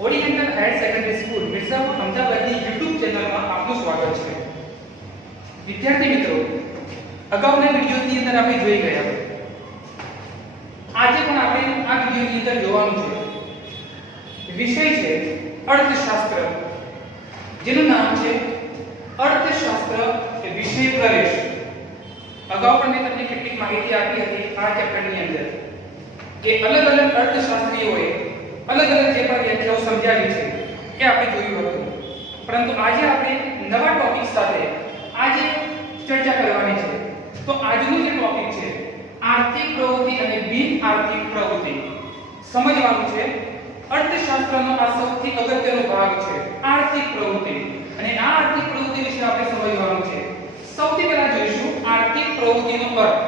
Oriental higher secondary school Mirzapur અમદાવાદની YouTube ચેનલમાં આપનું સ્વાગત છે। વિદ્યાર્થી મિત્રો, અગાઉના વિડિયોની અંદર આપણે જોઈ ગયા, આજે પણ આપણે આ વિડિયોની અંદર જોવાનું છે। વિષય છે અર્થશાસ્ત્ર, જેનું નામ છે અર્થશાસ્ત્ર વિષય પ્રવેશ। અગાઉ પણ મેં તમને કેટલીક માહિતી આપી હતી આ ચેપ્ટરની અંદર કે અલગ અલગ અર્થશાસ્ત્રીઓએ અલગ અલગ જે પણ વ્યાખ્યાઓ સમજાવી છે કે આપણે જોયું હતું, પરંતુ આજે આપણે નવા ટોપિક સાથે આજે ચર્ચા કરવાની છે। તો આજનો જે ટોપિક છે આર્થિક પ્રવૃત્તિ અને બિન આર્થિક પ્રવૃત્તિ સમજવાનું છે। અર્થશાસ્ત્રનો આ સૌથી અગત્યનો ભાગ છે આર્થિક પ્રવૃત્તિ, અને આ આર્થિક પ્રવૃત્તિ વિશે આપણે સમજવાનું છે। સૌથી પહેલા જોઈશું આર્થિક પ્રવૃત્તિનો અર્થ।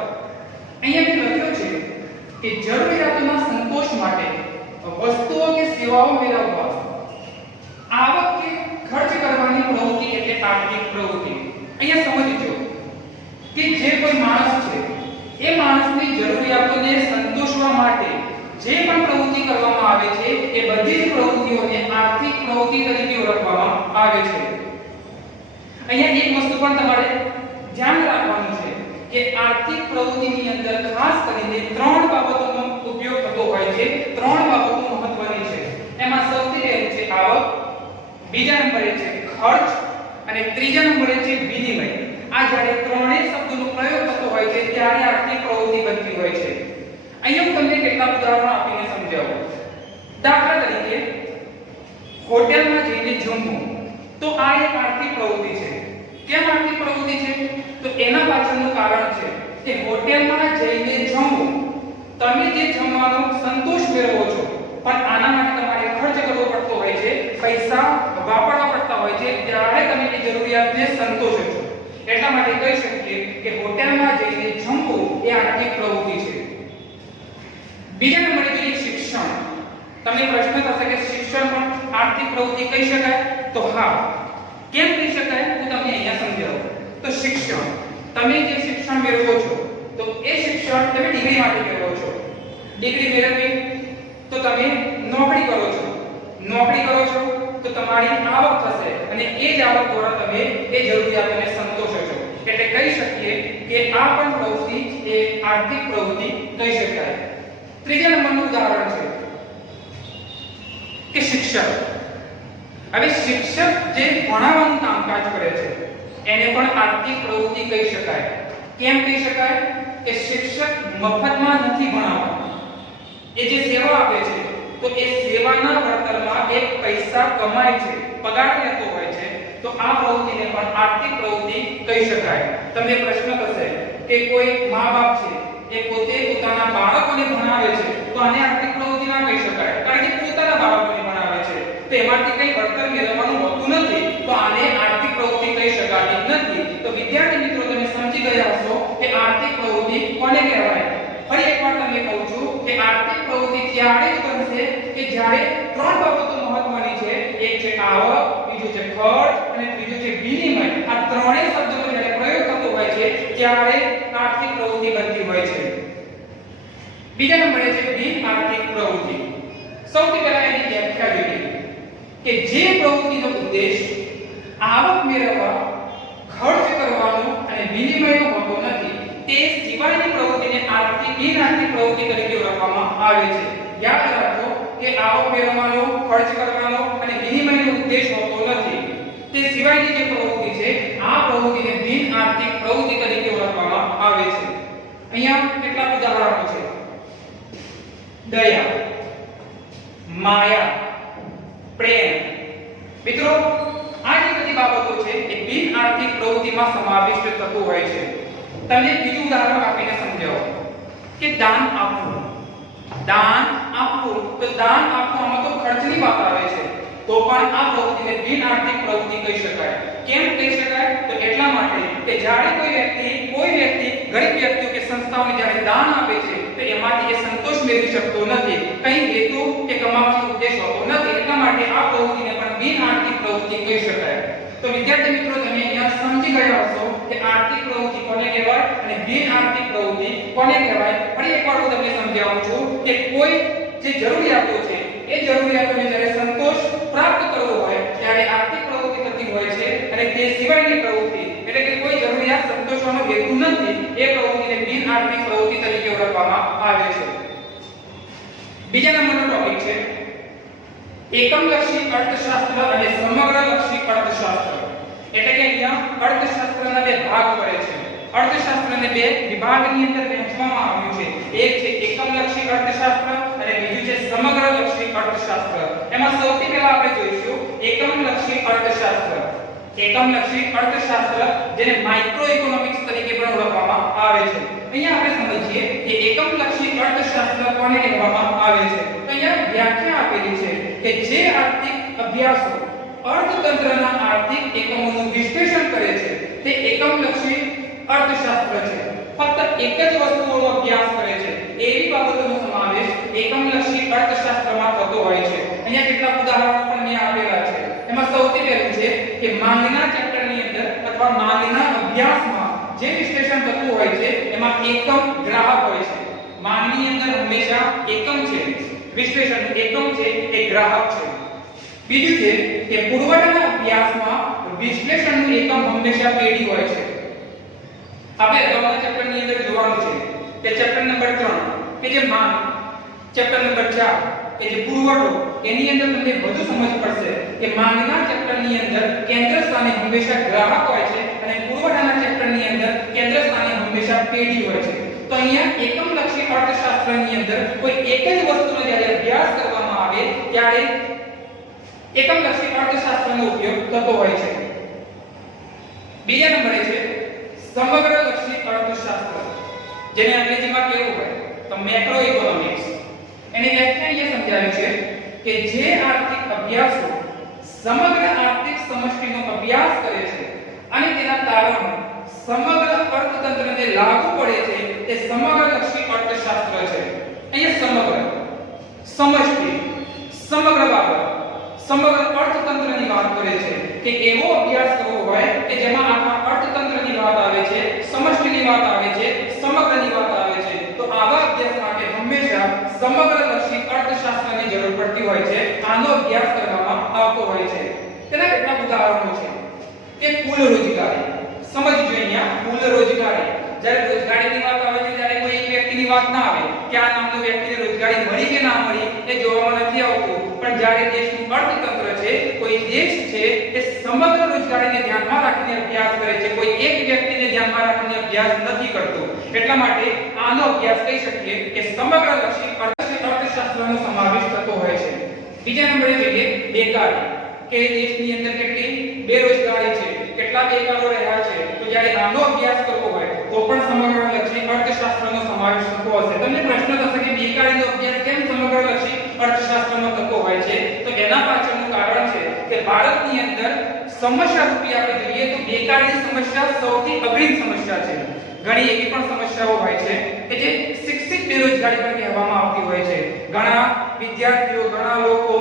અહીંયા મેં લખ્યું છે કે જરૂરિયાતોના સંતોષ માટે વસ્તુઓ કે સેવાઓ મેળવવા, આવક કે ખર્ચ કરવાની પ્રવૃત્તિ એટલે આર્થિક પ્રવૃત્તિ। અહીંયા સમજજો કે જે કોઈ માણસ છે એ માણસની જરૂરિયાતોને સંતોષવા માટે જે પણ પ્રવૃત્તિ કરવામાં આવે છે એ બધી જ પ્રવૃત્તિઓને આર્થિક પ્રવૃત્તિ તરીકે ઓળખવામાં આવે છે। અહીંયા એક વસ્તુ પણ તમારે ધ્યાન રાખવાનું છે કે આર્થિક પ્રવૃત્તિની અંદર ખાસ કરીને ત્રણ બાબતોનો ઉપયોગ થતો હોય છે। ત્રણ બાબતો મહત્વની છે, એમાં સૌથી પહેલું છે આવક, બીજા નંબરે છે ખર્ચ અને ત્રીજા નંબરે છે વિનિમય। આ જ્યારે ત્રણેય શબ્દોનો પ્રયોગ થતો હોય છે ત્યારે આર્થિક પ્રવૃત્તિ બનતી હોય છે। અહીંયા હું તમને કેટલાક ઉદાહરણો આપીને સમજાવું। દાખલા તરીકે હોટેલમાં જઈને જમવું, તો આ એક આર્થિક પ્રવૃત્તિ છે। કેમ આર્થિક પ્રવૃત્તિ છે? તો એના પાછળનું કારણ છે કે હોટેલમાં જઈને જમવું, તમે જે જમવાનો સંતોષ મેળવો છો, પણ આના માટે તમારે ખર્ચ કરવો પડતો હોય છે, પૈસા વાપરવા પડતા હોય છે, ત્યારે તમે એ જરૂરિયાતને સંતોષો છો। એટલા માટે કહી શકીએ કે હોટેલમાં જઈને જમવું એ આર્થિક પ્રવૃત્તિ છે। બીજા નંબરે જોઈએ શિક્ષણ। તમને પ્રશ્ન થશે કે શિક્ષણ પણ આર્થિક પ્રવૃત્તિ કહી શકાય? તો હા, કેમ કહી શકાય હું તમને અહીંયા સમજાવું। તો શિક્ષણ, તમે જે શિક્ષણ મેળવો છો તો એ શિક્ષણ તમે ડિગ્રી માટે મેળવો છો। ડિગ્રી મેળવી તો તમે નોકરી કરો છો, નોકરી કરો છો તો તમારી આવક થશે, અને એ જ આવક દ્વારા તમે એ જરૂરિયાતોને સંતોષો છો। એટલે કહી શકીએ કે આ પણ પ્રવૃત્તિ એ આર્થિક પ્રવૃત્તિ કહી શકાય। ત્રીજા નંબરનું ઉદાહરણ છે કે શિક્ષક। હવે શિક્ષક જે ભણાવવાનું કામકાજ કરે છે એને પણ આર્થિક પ્રવૃત્તિ કહી શકાય। કેમ કહી શકાય? કે શિક્ષક મફતમાં નથી ભણાવતા, એ જે સેવા આપે છે તો એ સેવાના વળતરમાં એક પૈસા કમાય છે, પગાર લેતો હોય છે, તો આ પ્રવૃત્તિને પણ આર્થિક પ્રવૃત્તિ કહી શકાય। તમને પ્રશ્ન થશે કે કોઈ મા-બાપ છે એ પોતે પોતાના બાળકોને ભણાવે છે તો આને આર્થિક પ્રવૃત્તિ ના કહી શકાય, કારણ કે પોતાના બાળકોને ભણાવે છે તો એમાંથી કંઈ વળતર મેળવવાનું હોતું નથી, તો આને આર્થિક પ્રવૃત્તિ કહી શકાતી નથી। તો વિદ્યાર્થી મિત્રો, તમે સમજી ગયા હશો કે આર્થિક પ્રવૃત્તિ કોને કહેવાય। ફરી એકવાર તમને કહું છું કે આર્થિક પ્રવૃત્તિ ત્યારે જ બનશે કે જ્યારે ત્રણ બાબતો મહત્વની છે, એક છે આવક, બીજું છે ખર્ચ અને ત્રીજું છે વિનિમય। આ ત્રણેય શબ્દોનો જ્યારે પ્રયોગ થતો હોય છે ત્યારે આર્થિક પ્રવૃત્તિ બનતી હોય છે। બીજા નંબરે છે બિન આર્થિક પ્રવૃત્તિ। સૌથી પહેલા એની વ્યાખ્યા જોઈએ કે જે પ્રવૃત્તિનો ઉદ્દેશ આવક મેળવવા, ખર્ચ કરવાનો અને વિનિમયનો હોતો નથી, તે સિવાયની પ્રવૃત્તિને બિન આર્થિક પ્રવૃત્તિ તરીકે ઓળખવામાં આવે છે। યાદ રાખો કે આવક મેળવવાનો, ખર્ચ કરવાનો અને વિનિમયનો ઉદ્દેશ હોતો નથી, તે સિવાયની જે પ્રવૃત્તિ છે આ પ્રવૃત્તિને બિન આર્થિક પ્રવૃત્તિ તરીકે ઓળખવામાં આવે છે। અહીંયા કેટલાક ઉદાહરણો છે: દયા, માયા, પ્રેમ। મિત્રો, આ જે બધી બાબતો છે એ બિન આર્થિક પ્રવૃત્તિમાં સમાવિષ્ટ થતું હોય છે। તમને બીજું ઉદાહરણ આપીને સમજાવો કે દાન આપવું। દાન આપવું, તો દાન આપવામાં તો ખર્ચની વાત આવે છે, તો પણ આ પ્રવૃત્તિને બિન આર્થિક પ્રવૃત્તિ કહી શકાય। કેમ કહી શકાય? તો એટલા માટે કે જ્યારે કોઈ વ્યક્તિ ગરીબ વ્યક્તિઓ કે સંસ્થાઓને જ્યારે દાન આપે છે તો એમાંથી એ સંતોષ મેળવી શકતો નથી, કંઈ હેતુ કે કમાવાનો ઉદ્દેશ હોતો નથી, એટલા માટે આ પ્રવૃત્તિને પણ બિન આર્થિક પ્રવૃત્તિ કહી શકાય। તો વિદ્યાર્થી મિત્રો, તમે અહીંયા સમજી ગયા હશો કે આર્થિક પ્રવૃત્તિ કોને કહેવાય અને બિન આર્થિક પ્રવૃત્તિ કોને કહેવાય। ફરી એકવાર હું તમને સમજાવું છું કે કોઈ જે જરૂરિયાતો છે એ જરૂરિયાતોને જ્યારે સંતોષ પ્રાપ્ત કરવો હોય ત્યારે આર્થિક પ્રવૃત્તિ થતી હોય છે અને તે સિવાયની પ્રવૃત્તિ એટલે કે કોઈ જરૂરિયાત સંતોષવાનો હેતુ નથી એ પ્રવૃત્તિને બિન આર્થિક પ્રવૃત્તિ તરીકે ઓળખવામાં આવે છે. બીજા નંબરનો ટોપિક છે એકમલક્ષી અર્થશાસ્ત્ર અને સમગ્રલક્ષી અર્થશાસ્ત્ર. એટલે કે અહીંયા અર્થશાસ્ત્રના બે ભાગ પડે છે. અર્થશાસ્ત્રને બે વિભાગની અંદર વહેંચવામાં આવ્યું છે. એક છે એકમલક્ષી અર્થશાસ્ત્ર અને બીજું છે સમગ્રલક્ષી અર્થશાસ્ત્ર. એમાં સૌથી પહેલા આપણે જોઈશું એકમલક્ષી અર્થશાસ્ત્ર. એકમલક્ષી અર્થશાસ્ત્ર જેને માઇક્રો ઇકોનોમિક્સ તરીકે પણ ઓળખવામાં આવે છે. અહીંયા આપણે સમજીએ કે એકમલક્ષી અર્થશાસ્ત્ર કોને કહેવામાં આવે છે. તો અહીંયા વ્યાખ્યા આપેલી છે કે જે આર્થિક અભ્યાસો અર્થતંત્રના આર્થિક એકમોનું વિશ્લેષણ કરે છે તે એકમલક્ષી અર્થશાસ્ત્ર છે. ફક્ત એક જ વસ્તુઓનો અભ્યાસ કરે છે એવી બાબતોનો સમાવેશ એકમલક્ષી અર્થશાસ્ત્રમાં થતો હોય છે. અહીંયા કેટલાક ઉદાહરણો પણ મેં આપેલા છે. એમાં સૌથી પહેલું છે કે માંગના ચેપ્ટરની અંદર અથવા માંગના અભ્યાસમાં જે વિશ્લેષણ થતું હોય છે એમાં એકમ ગ્રાહક હોય છે. માંગની અંદર હંમેશા એકમ છે, વિશ્લેષણ એકમ છે એ ગ્રાહક છે. બીજું છે કે પુરવઠાના અભ્યાસમાં વિશ્લેષણનું એકમ હંમેશા પેઢી હોય છે. આપણે અગાઉના ચેપ્ટરની અંદર જોવાનું છે કે ચેપ્ટર નંબર 3 કે જે માંગ, ચેપ્ટર નંબર 4 કે જે પુરવઠો, એની અંદર તમને વધુ સમજ પડશે કે માંગના ચેપ્ટરની અંદર કેન્દ્ર સ્થાને હંમેશા ગ્રાહક હોય છે અને પુરવઠાના ચેપ્ટરની અંદર કેન્દ્ર સ્થાને હંમેશા પેઢી હોય છે. તો અહીંયા એકમલક્ષી અર્થશાસ્ત્રની અંદર કોઈ એક જ વસ્તુનો જ્યારે અભ્યાસ કરવામાં આવે ત્યારે એકમલક્ષી અર્થશાસ્ત્રનો ઉપયોગ થતો હોય છે. બીજા નંબરે છે સમગ્રલક્ષી અર્થશાસ્ત્ર, જેને અંગ્રેજીમાં કેવું હોય તો મેક્રો ઇકોનોમિક્સ. એની વ્યાખ્યા અહીંયા સમજાવી છે કે જે આર્થિક અભ્યાસો સમગ્ર આર્થિક સમષ્ટિનો અભ્યાસ કરે છે અને તેના તારણો સમગ્ર અર્થતંત્રને લાગુ પડે છે તે સમગ્રલક્ષી અર્થશાસ્ત્ર છે. અહીંયા સમગ્ર, સમષ્ટિ, સમગ્ર બાબત, સમગ્ર અર્થતંત્રની વાત કરે છે કે એવો અભ્યાસ કરવો હોય કે જેમાં આખા અર્થતંત્રની વાત આવે છે, સમષ્ટિની વાત આવે છે, સમગ્રની વાત આવે છે. તો આવા અભ્યાસ માટે હંમેશા સમગ્રલક્ષી અર્થશાસ્ત્રની જરૂર પડતી હોય છે. આનો અભ્યાસ કરવામાં આવતો હોય છે. તેના કેટલાક ઉદાહરણો છે કે કુલ રોજગારી. સમજજો અહીંયા કુલ રોજગારી. જ્યારે રોજગારીની વાત આવે છે ત્યારે કોઈ એક વ્યક્તિની વાત ના આવે કે આ નામનો વ્યક્તિને રોજગારી મળી કે ના મળી એ જોવામાં નથી આવતું. પણ જ્યારે દેશનું અર્થતંત્ર છે, કોઈ દેશ છે એ સમગ્ર રોજગારીને ધ્યાનમાં રાખીને અભ્યાસ કરે છે, કોઈ એક વ્યક્તિને ધ્યાનમાં રાખીને અભ્યાસ નથી કરતો. એટલા માટે આનો અભ્યાસ કહી શકીએ કે સમગ્રલક્ષી અર્થશાસ્ત્રનો સમાવેશ થતો હોય છે. બીજા નંબરે જોઈએ બેકારી, કે દેશની અંદર કેટલી બેરોજગારી છે, કેટલા બેકારો રહ્યા છે. તો જ્યારે આનો અભ્યાસ કરવો હોય તો પણ સમગ્રલક્ષી અર્થશાસ્ત્રનો સમાવેશ થતો હશે. તમને પ્રશ્ન થશે કે બેકારીનો અભ્યાસ કેમ સમગ્રલક્ષી અર્થશાસ્ત્રમાં થતો હોય છે? તો એના પાછળનું કારણ છે કે ભારતની અંદર સમસ્યા રૂપી આપણે જોઈએ તો બેકારીની સમસ્યા સૌથી અગ્રિમ સમસ્યા છે. ઘણી એવી પણ સમસ્યાઓ હોય છે કે જે શિક્ષિત બેરોજગારી પણ કહેવામાં આવતી હોય છે. ઘણા વિદ્યાર્થીઓ, ઘણા લોકો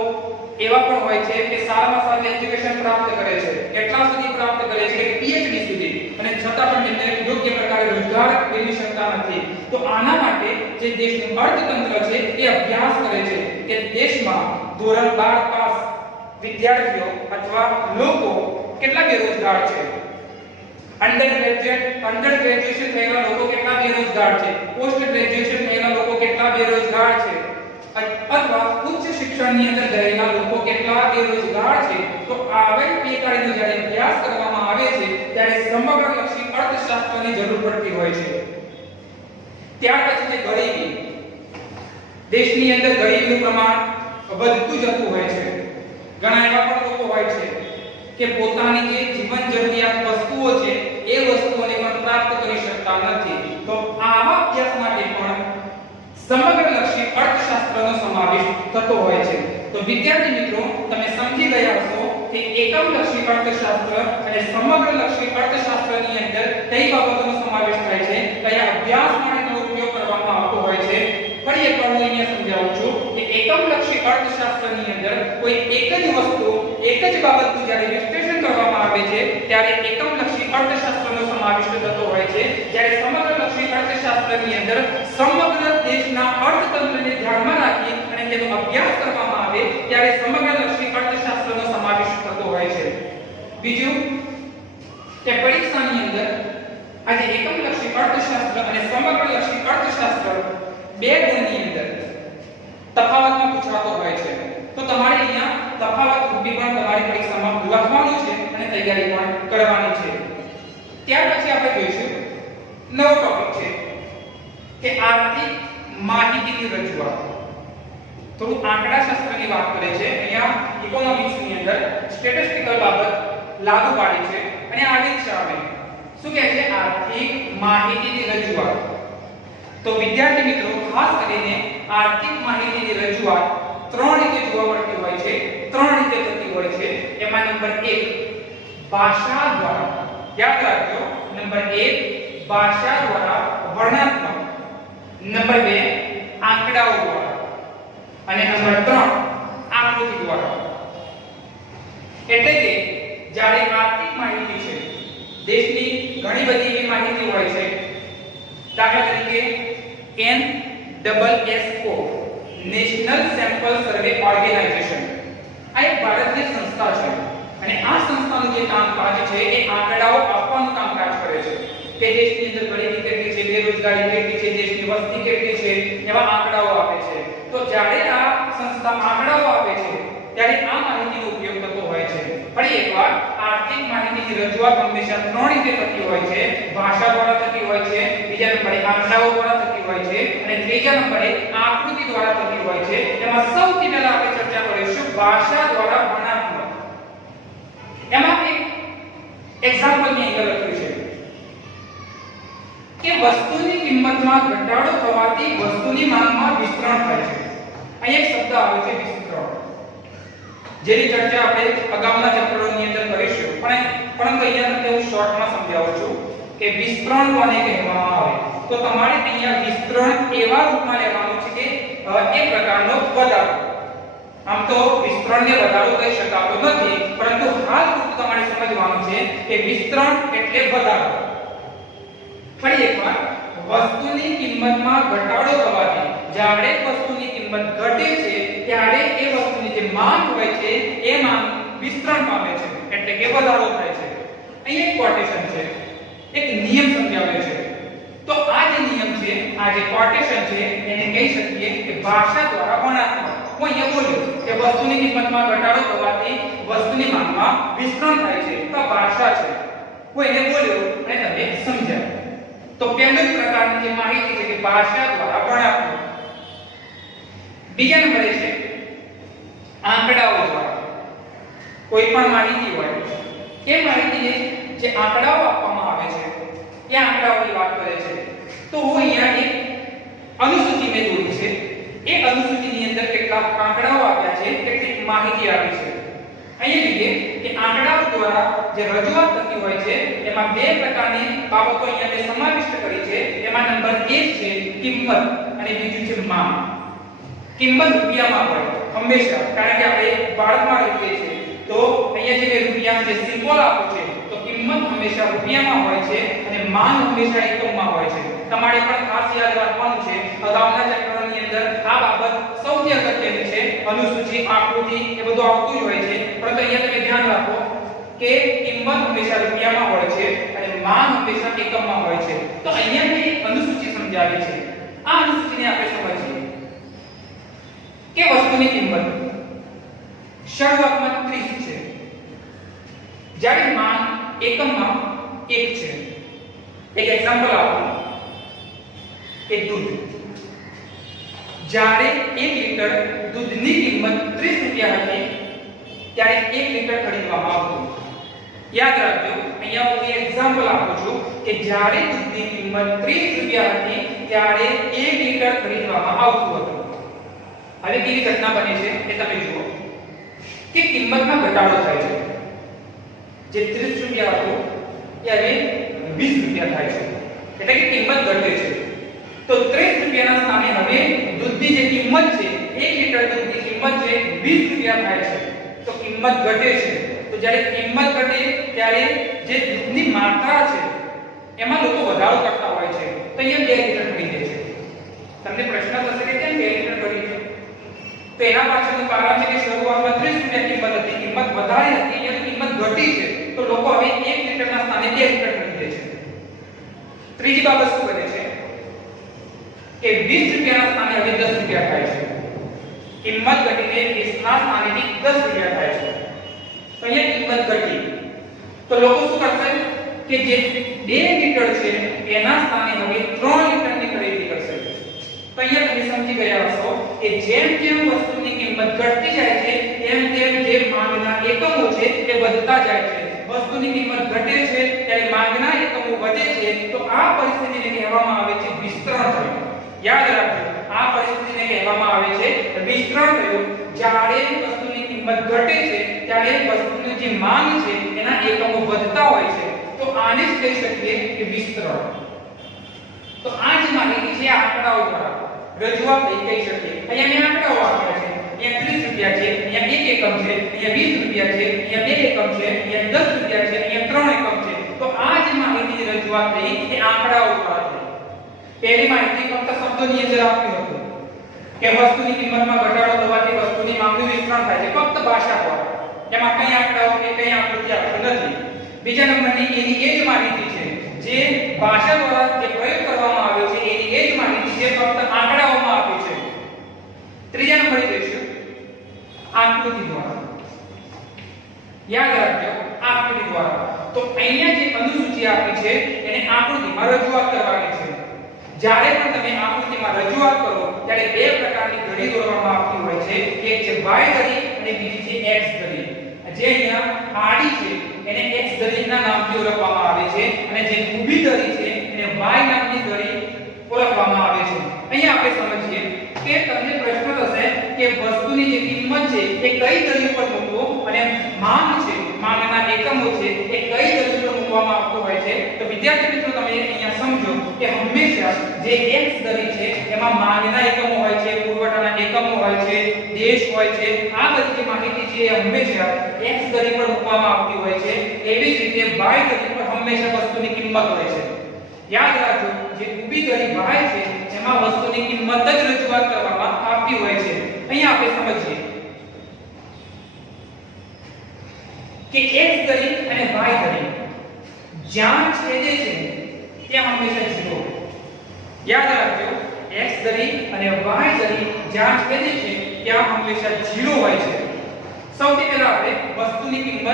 એવા પણ હોય છે કે સારામાં સારી એજ્યુકેશન પ્રાપ્ત કરે છે, એટલા સુધી પ્રાપ્ત કરે છે કે પીએચડી સુધી, અને છતાં પણ તેમને યોગ્ય પ્રકારે રોજગાર મેળવી શકતા નથી. તો આના માટે જે દેશનું અર્થતંત્ર છે એ અભ્યાસ કરે છે કે દેશમાં ધોરણ 12 પાસ વિદ્યાર્થીઓ અથવા લોકો કેટલા બેરોજગાર છે. અંડર ગ્રેજ્યુએશન થયેલા લોકો કેટલા બેરોજગાર છે, પોસ્ટ ગ્રેજ્યુએશન થયેલા લોકો કેટલા બેરોજગાર છે, અથવા ઉચ્ચ શિક્ષણની અંદર ગયેલા લોકો કેટલા બેરોજગાર છે. તો આવી બેકારીનો જ્યારે અભ્યાસ કરવામાં આવે છે ત્યારે સમગ્રલક્ષી અર્થશાસ્ત્રની જરૂર પડતી હોય છે. ત્યાર પછી છે ગરીબી. દેશની અંદર ગરીબીનું પ્રમાણ વધતું જતું હોય છે. ઘણા એવા પણ લોકો હોય છે કે પોતાની જે જીવન જરૂરિયાત વસ્તુઓ છે એ વસ્તુઓને પણ પ્રાપ્ત કરી શકતા નથી. તો આવા અભ્યાસ માટે પણ સમગ્રલક્ષી અર્થશાસ્ત્રનો સમાવેશ થતો હોય છે. તો વિદ્યાર્થી મિત્રો, તમે સમજી ગયા હશો કે એકમલક્ષી અર્થશાસ્ત્ર અને સમગ્રલક્ષી અર્થશાસ્ત્રની અંદર કઈ બાબતોનો સમાવેશ થાય છે, કયા અભ્યાસ માટે તેનો ઉપયોગ કરવામાં આવતો હોય છે. ફરી એકવાર હું અહીંયા સમજાવું છું કે એકમલક્ષી અર્થશાસ્ત્રની અંદર કોઈ એક જ વસ્તુ, એક જ બાબતનું જ્યારે વિશ્લેષણ કરવામાં આવે છે ત્યારે એકમલક્ષી અર્થશાસ્ત્રનો સમાવેશ થતો હોય છે. જ્યારે સમગ્રલક્ષી અર્થશાસ્ત્રની અંદર સમગ્ર દેશના અર્થતંત્રને ધ્યાનમાં રાખી અને તેનો બે ગુણની અંદર તફાવતમાં પૂછાતો હોય છે તો તમારે અહીંયા તફાવત રૂપી પણ તમારી પરીક્ષામાં લખવાનું છે અને તૈયારી પણ કરવાની છે. ત્યાર પછી આપણે જોઈશું નવો ટોપિક છે કે આર્થિક માહિતીની રજૂઆત. થોડું આંકડાશાસ્ત્રની વાત કરે છે. અહીંયા ઇકોનોમિક્સની અંદર સ્ટેટિસ્ટિકલ બાબત લાગુ પાડી છે અને આવી જ છે. શું કહે છે? આર્થિક માહિતીની રજૂઆત. તો વિદ્યાર્થી મિત્રો ખાસ કરીને આર્થિક માહિતીની રજૂઆત ત્રણ રીતે જોવા મળતી હોય છે, ત્રણ રીતે થતી હોય છે. એમાં નંબર 1 ભાષા દ્વારા, યાદ રાખજો. નંબર 1 ભાષા દ્વારા વર્ણનાત્મક, નંબર 2 આંકડાઓ દ્વારા અને નંબર 3 આકૃતિ દ્વારા. એટલે કે જ્યારે આર્થિક માહિતી છે, દેશની ઘણી બધી એવી માહિતી હોય છે. દાખલા તરીકે NSSO નેશનલ સેમ્પલ સર્વે ઓર્ગેનાઇઝેશન આ એક ભારતીય સંસ્થા છે અને આ સંસ્થાનું જે કામકાજ છે એ આંકડાઓ આપવાનું કામકાજ કરે છે કે દેશની અંદર ગરીબી કેટલી છે, બેરોજગારી કેટલી છે, દેશની વસ્તી કેટલી છે, એવા આંકડાઓ આપે છે. તો જ્યારે આ સંસ્થા આંકડાઓ આપે છે ત્યારે આ માહિતીનો ઉપયોગ થતો હોય છે. ફરી એકવાર આર્થિક માહિતીની રજૂઆત હંમેશા ત્રણ રીતે થતી હોય છે. ભાષા દ્વારા થતી હોય છે, બીજા નંબરે આંકડાઓ દ્વારા થતી હોય છે અને ત્રીજા નંબરે આકૃતિ દ્વારા થતી હોય છે. એમાં સૌથી પહેલા આપણે ચર્ચા કરીશું ભાષા દ્વારા વર્ણનાત્મક. એમાં એક એક્ઝામ્પલ ની અંદર લખ્યું છે કે વસ્તુની કિંમતમાં ઘટાડો થવાથી વસ્તુની માંગમાં વિસ્તરણ થાય છે. અહીં એક શબ્દ આવે છે વિસ્તરણ, જેની ચર્ચા આપણે અગાઉના ચેપ્ટરોની અંદર કરીશું. પરંતુ અહીંયા તમને હું શોર્ટમાં સમજાવું છું કે વિસ્તરણ કોને કહેવામાં આવે. તો તમારે અહીંયા વિસ્તરણ એવા રૂપમાં લેવાનું છે કે એક પ્રકારનો વધારો. આમ તો વિસ્તરણને વધારો કહી શકાતો નથી, પરંતુ હાલ પૂરતું તમારે સમજવાનું છે કે વિસ્તરણ એટલે વધારો. ફરી એકવાર, વસ્તુની કિંમતમાં ઘટાડો થવાથી જ્યારે વસ્તુની કિંમત ઘટે છે ત્યારે એ વસ્તુની જે માંગ હોય છે એ માંગ વિસ્તરણ પામે છે, એટલે કે વધારો થાય છે. અહીં એક કોટેશન છે, એક નિયમ સમજાવે છે. તો આ જે નિયમ છે, આ જે કોટેશન છે, એને કહી શકીએ કે ભાષા દ્વારા વર્ણનાત્મક. હું અહીંયા બોલ્યો કે વસ્તુની કિંમતમાં ઘટાડો થવાથી વસ્તુની માંગમાં વિસ્તરણ થાય છે, તો ભાષા છે. હું એને બોલ્યો અને તમે સમજ્યા. તો પહેલું પ્રકારની જે માહિતી છે કે ભાષા દ્વારા વર્ણનાત્મક. બીજા નંબરે છે આંકડાઓ દ્વારા. કોઈ પણ માહિતી હોય એ માહિતીને જે આંકડાઓ આપવામાં આવે છે એ આંકડાઓની વાત કરે છે. તો હું અહીંયા એક અનુસૂચિ મેં દોરી છે. એ અનુસૂચિની અંદર કેટલાક આંકડાઓ આપ્યા છે, કેટલીક માહિતી આપી છે. અહીંયા જોઈએ કે આંકડાઓ દ્વારા જે રજૂઆત થતી હોય છે એમાં બે પ્રકારની બાબતો અહીંયા મેં સમાવિષ્ટ કરી છે. એમાં નંબર 1 છે કિંમત અને બીજું છે માંગ. કિંમત રૂપિયામાં હોય હંમેશા, કારણ કે આપણે ભારતમાં રહીએ છીએ. તો અહીંયા જે મેં રૂપિયાનો જે સિમ્બોલ આપ્યો છે, તો કિંમત હંમેશા રૂપિયામાં હોય છે અને માંગ હંમેશા એકમમાં હોય છે. તમારે પણ ખાસ યાદ રાખવાનું છે, અગાઉના ચેપ્ટરોની અંદર આ બાબત સૌથી અગત્યની છે. અનુસૂચિ, આકૃતિ એ બધું આવતું જ હોય છે, પરંતુ અહીંયા તમે ધ્યાન રાખો કે કિંમત હંમેશા રૂપિયામાં હોય છે અને માંગ હંમેશા એકમમાં હોય છે. તો અહીંયા મેં એક અનુસૂચિ સમજાવી છે. આ અનુસૂચિને આપણે સમજીએ કે વસ્તુની કિંમત શરૂઆતમાં 30 છે, જ્યારે માંગ એકમમાં 1 છે. એક એક્ઝામ્પલ આપું કે દૂધ. જ્યારે 1 લીટર દૂધની કિંમત 30 રૂપિયા હતી ત્યારે 1 લીટર ખરીદવામાં આવતું. યાદ રાખજો, અહીંયા હું એક્ઝામ્પલ આપું છું કે જ્યારે દૂધની કિંમત 30 રૂપિયા હતી ત્યારે 1 લીટર ખરીદવામાં આવતું હતું. હવે કેવી ઘટના બને છે એ તમે જુઓ કે કિંમતમાં ઘટાડો થાય છે. જે 30 રૂપિયા હતો એ હવે 20 રૂપિયા થાય છે, એટલે કે કિંમત ઘટે છે. તો 30 રૂપિયાના સ્થાને હવે દૂધની જે કિંમત છે, 1 લીટર દૂધની કિંમત છે 20 રૂપિયા થાય છે. તો કિંમત ઘટે છે. તો જ્યારે કિંમત ઘટે ત્યારે જે દૂધની માત્રા છે એમાં લોકો વધારો કરતા હોય છે. તો અહીંયા 2 લીટર ખરીદે છે. તમને પ્રશ્ન થશે કે કેમ 2 લીટર ખરીદે? તો એના પાછળનું કારણ છે કે શરૂઆતમાં 30 રૂપિયા કિંમત હતી, કિંમત વધારે હતી, એટલે કિંમત ઘટી છે. તો લોકો હવે 1 લીટરના સ્થાને 2 લીટર ખરીદે છે. ત્રીજી બાબત શું કરે છે કે 20 રૂપિયાના સ્થાને હવે 10 રૂપિયા થાય છે. કિંમત ઘટીને 20 ના સ્થાનેથી 10 રૂપિયા થાય છે. તો અહીંયા કિંમત ઘટી. તો લોકો શું કરશે કે જે 2 લિટર છે એના સ્થાને હવે 3 લિટરની ખરીદી કરશે. તો અહીંયા તમે સમજી ગયા હશો કે જેમ જેમ વસ્તુની કિંમત ઘટતી જાય છે તેમ તેમ જે માંગના એકમો છે એ વધતા જાય છે. વસ્તુની કિંમત ઘટે છે ત્યારે માંગના એકમો વધે છે. તો આ પરિસ્થિતિને કહેવામાં આવે છે વિસ્તરણ થયું. યાદ રાખજો, આ પરિસ્થિતિને કહેવામાં આવે છે વિસ્તરણ થયું. જ્યારે વસ્તુની કિંમત ઘટે છે ત્યારે વસ્તુની જે માંગ છે એના એકમો વધતા હોય છે. તો આને જ કહી શકીએ કે વિસ્તરણ. તો આ જ માહિતી છે આંકડાઓ દ્વારા રજૂઆત કહી શકીએ. અહીંયા મેં આંકડાઓ આપ્યા છે. અહીંયા 30 રૂપિયા છે, અહીંયા 1 એકમ છે, અહીંયા 20 રૂપિયા છે, અહીંયા 2 એકમ છે, અહીંયા 10 રૂપિયા છે, અહીંયા 3 એકમ છે. તો આ જ માહિતીની રજૂઆત થઈ એ આંકડાઓ દ્વારા થઈ. પહેલી માહિતી ફક્ત શબ્દોની અંદર આપ્યું હતું કે વસ્તુની કિંમતમાં ઘટાડો થવાથી વસ્તુની માંગનું વિસ્તરણ થાય છે, ફક્ત ભાષા દ્વારા. એમાં કઈ આંકડાઓ કે કઈ આકૃતિ આપી નથી. બીજા નંબરની એની એ જ માહિતી છે જે ભાષા દ્વારા જે પ્રયોગ કરવામાં આવ્યો છે એની એ જ માહિતી છે, ફક્ત આંકડાઓમાં આપી છે. ત્રીજા નંબરે જોઈશું આકૃતિ દ્વારા. યાદ રાખજો, આકૃતિ દ્વારા. તો અહીંયા જે અનુસૂચિ આપી છે એને આકૃતિમાં રજૂઆત કરવાની છે. જ્યારે પણ તમે આકૃતિમાં રજૂઆત કરો ત્યારે બે પ્રકારની ધરી દોરવામાં આવતી હોય છે. એક છે y ધરી અને બીજી છે x ધરી. જે અહીંયા આડી છે એને x ધરીના નામથી ઓળખવામાં આવે છે અને જે ઊભી ધરી છે એને y નામની ધરી ઓળખવામાં આવે છે. અહીંયા આપણે સમજીએ કે તમને પ્રશ્ન થશે કે વસ્તુની જે કિંમત છે એ કઈ ધરી ઉપર મૂકવો અને માંગ છે, માંગના એકમો છે એ કઈ ધરી પર મૂકવામાં આવતો હોય છે. તો વિદ્યાર્થી મિત્રો તમે અહીંયા સમજો કે હંમેશા જે x ધરી છે એમાં માંગના એકમો હોય છે, પુરવઠાના એકમો હોય છે, દેશ હોય છે. આ બધી જે માહિતી છે એ હંમેશા x ધરી પર મૂકવામાં આવતી હોય છે. એવી જ રીતે y ધરી પર હંમેશા વસ્તુની કિંમત હોય છે. યાદ રાખજો, જે ઊભી ધરી y છે એમાં વસ્તુની કિંમત જ રજૂઆત કરવામાં આવતી હોય છે. અહીંયા આપણે સમજીએ કે x ધરી અને y ધરી જ્યાં છેદે છે ત્યાં હંમેશા 0. યાદ રાખજો, x ધરી અને y ધરી જ્યાં છેદે છે ત્યાં હંમેશા 0 હોય છે. સૌથી પહેલા આપણે વસ્તુની કિંમત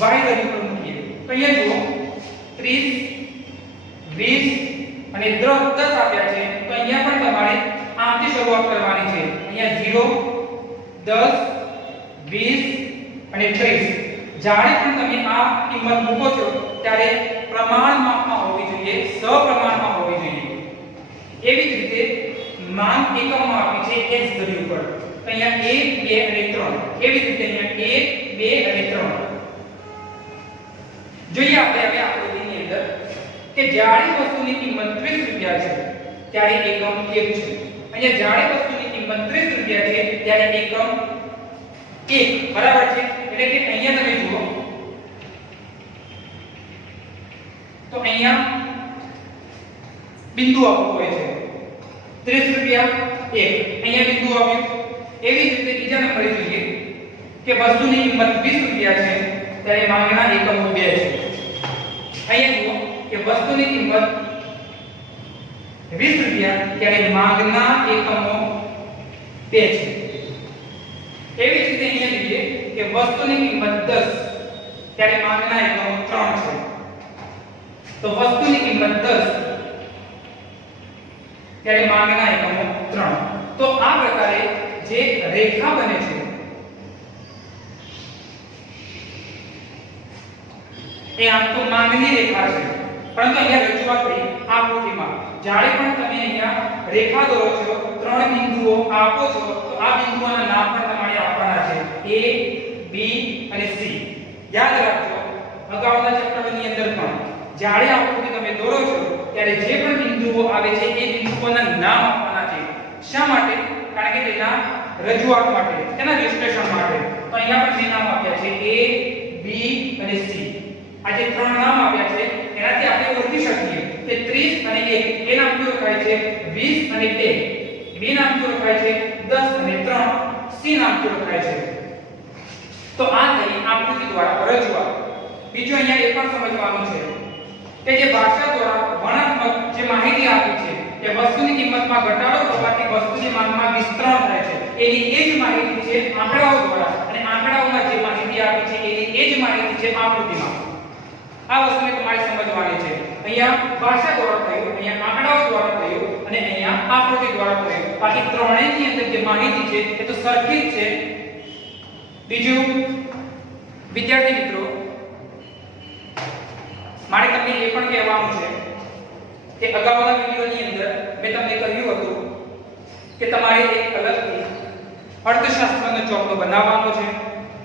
y ધરી પર મૂકીએ. તો અહીંયા જુઓ 30 20 અને 10 આપ્યા છે. તો અહીંયા પણ તમારે આમથી શરૂઆત કરવાની છે. અહીંયા 0 10 20 અને 30. જ્યારે પણ તમે આ કિંમત મૂકો છો ત્યારે પ્રમાણ માપમાં હોવી જોઈએ, સપ્રમાણમાં હોવી જોઈએ. એવી જ રીતે માંગ એકમમાં આપી છે x ધરી ઉપર. તો અહીંયા 1 2 અને 3. એવી જ રીતે અહીંયા 1 2 અને 3. જોઈએ આપણે હવે આકૃતિની અંદર કે જ્યારે વસ્તુની કિંમત 30 રૂપિયા છે ત્યારે એકમ 1 છે. અહીંયા જ્યારે વસ્તુની કિંમત 30 રૂપિયા છે ત્યારે એકમ 1 બરાબર છે. એટલે કે અહીંયા તમે જુઓ તો અહીંયા બિંદુ આપવું હોય છે 30 રૂપિયા 1, અહીંયા બિંદુ આપ્યું. એવી જ રીતે બીજા નંબરે જોઈએ કે વસ્તુની કિંમત 20 રૂપિયા છે ત્યારે માંગના એકમો 2 છે. અહીંયા જુઓ કે વસ્તુની કિંમત 20 રૂપિયા ત્યારે માંગના એકમો 2 છે. એવી જ રીતે અહીંયા જોઈએ કે વસ્તુની કિંમત 10 ત્યારે માંગના એકમો 3 છે. તો વસ્તુની કિંમત 10 ત્યારે માંગના એકમો 3. તો આ પ્રકારે જે રેખા બને છે એ આમ તો માંગની રેખા છે, પરંતુ અહીંયા રજૂઆત થઈ આકૃતિમાં. જ્યારે પણ તમે અહીંયા રેખા દોરો છો, 3 બિંદુઓ આપો છો, તો આ બિંદુઓના નામ પણ તમારે આપવાના છે A B અને C. યાદ રાખજો, અગાઉના ચેપ્ટરની અંદર પણ જ્યારે આકૃતિ તમે દોરો છો ત્યારે જે પણ બિંદુઓ આવે છે એ બિંદુઓના નામ આપવાના છે. શા માટે? કારણ કે તેના રજૂઆત માટે, તેના વિશ્લેષણ માટે. તો અહીંયા પણ બે નામ આપ્યા છે A B અને C. આ જે 3 નામ આપ્યા છે એનાથી આપણે ઓળખી શકીએ કે 30 અને 1 એ નામથી ઓળખાય છે, 20 અને 2 નામથી ઓળખાય છે, 10 અને 3 C નામથી ઓળખાય છે. તો આ થઈ આકૃતિ દ્વારા રજૂઆત. બીજું અહીંયા એ પણ સમજવાનું છે કે જે ભાષા દ્વારા વર્ણનાત્મક જે માહિતી આપી છે કે વસ્તુની કિંમતમાં ઘટાડો થવાથી વસ્તુની માંગમાં વિસ્તરણ થાય છે એની એ જ માહિતી છે આંકડાઓ દ્વારા, અને આંકડાઓમાં જે માહિતી આપી છે એની એ જ માહિતી છે આકૃતિમાં. આ વસ્તુને તમારે સમજવાની છે. અહીંયા ભાષા દ્વારા થયું, અહીંયા આંકડાઓ દ્વારા થયું અને અહીંયા આકૃતિ દ્વારા થયું. બાકી ત્રણેયની અંદર જે માહિતી છે એ તો સરખી જ છે. બીજું વિદ્યાર્થી મિત્રો, મારે તમને એ પણ કહેવાનું છે કે અગાઉના વિડિયોની અંદર મેં તમને કહ્યું હતું કે તમારે એક અલગથી અર્થશાસ્ત્રનો ચોપડો બનાવવાનો છે,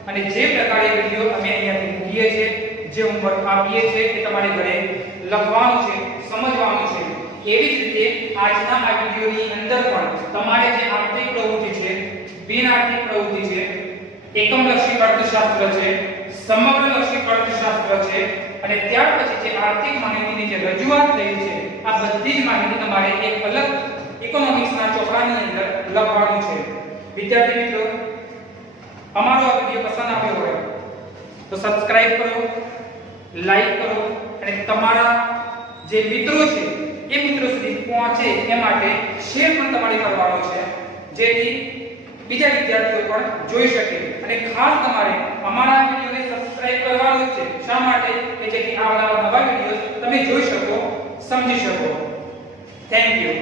અને જે પ્રકારે વિડિયો અમે અહીંયાથી મૂકીએ છીએ, જે હોમવર્ક આપીએ છીએ તે તમારે ઘરે લખવાનું છે, સમજવાનું છે. એવી જ રીતે આજના આ વિડિયોની અંદર પણ તમારે જે આર્થિક પ્રવૃત્તિ છે, બિન આર્થિક પ્રવૃત્તિ છે, એકમલક્ષી અર્થશાસ્ત્ર છે, સમગ્રલક્ષી અર્થશાસ્ત્ર છે, અને ત્યાર પછી જે આર્થિક માહિતીની જે રજૂઆત થઈ છે, આ બધી જ માહિતી તમારે એક અલગ ઇકોનોમિક્સના ચોપડાની અંદર લખવાનું છે. વિદ્યાર્થી મિત્રો, અમારો આ વિડિયો પસંદ આવ્યો હોય તો સબસ્ક્રાઇબ કરો, લાઈક કરો, અને તમારા જે મિત્રો છે એ મિત્રો સુધી પહોંચે એ માટે શેર પણ તમારે કરવાનો છે, જેથી બીજા વિદ્યાર્થીઓ પણ જોઈ શકે. અને ખાસ તમારે અમારા વિડિયોને સબસ્ક્રાઇબ કરવાનું છે. શા માટે? કે જેથી આવનારા નવા વિડિયોઝ તમે જોઈ શકો, સમજી શકો. Thank you.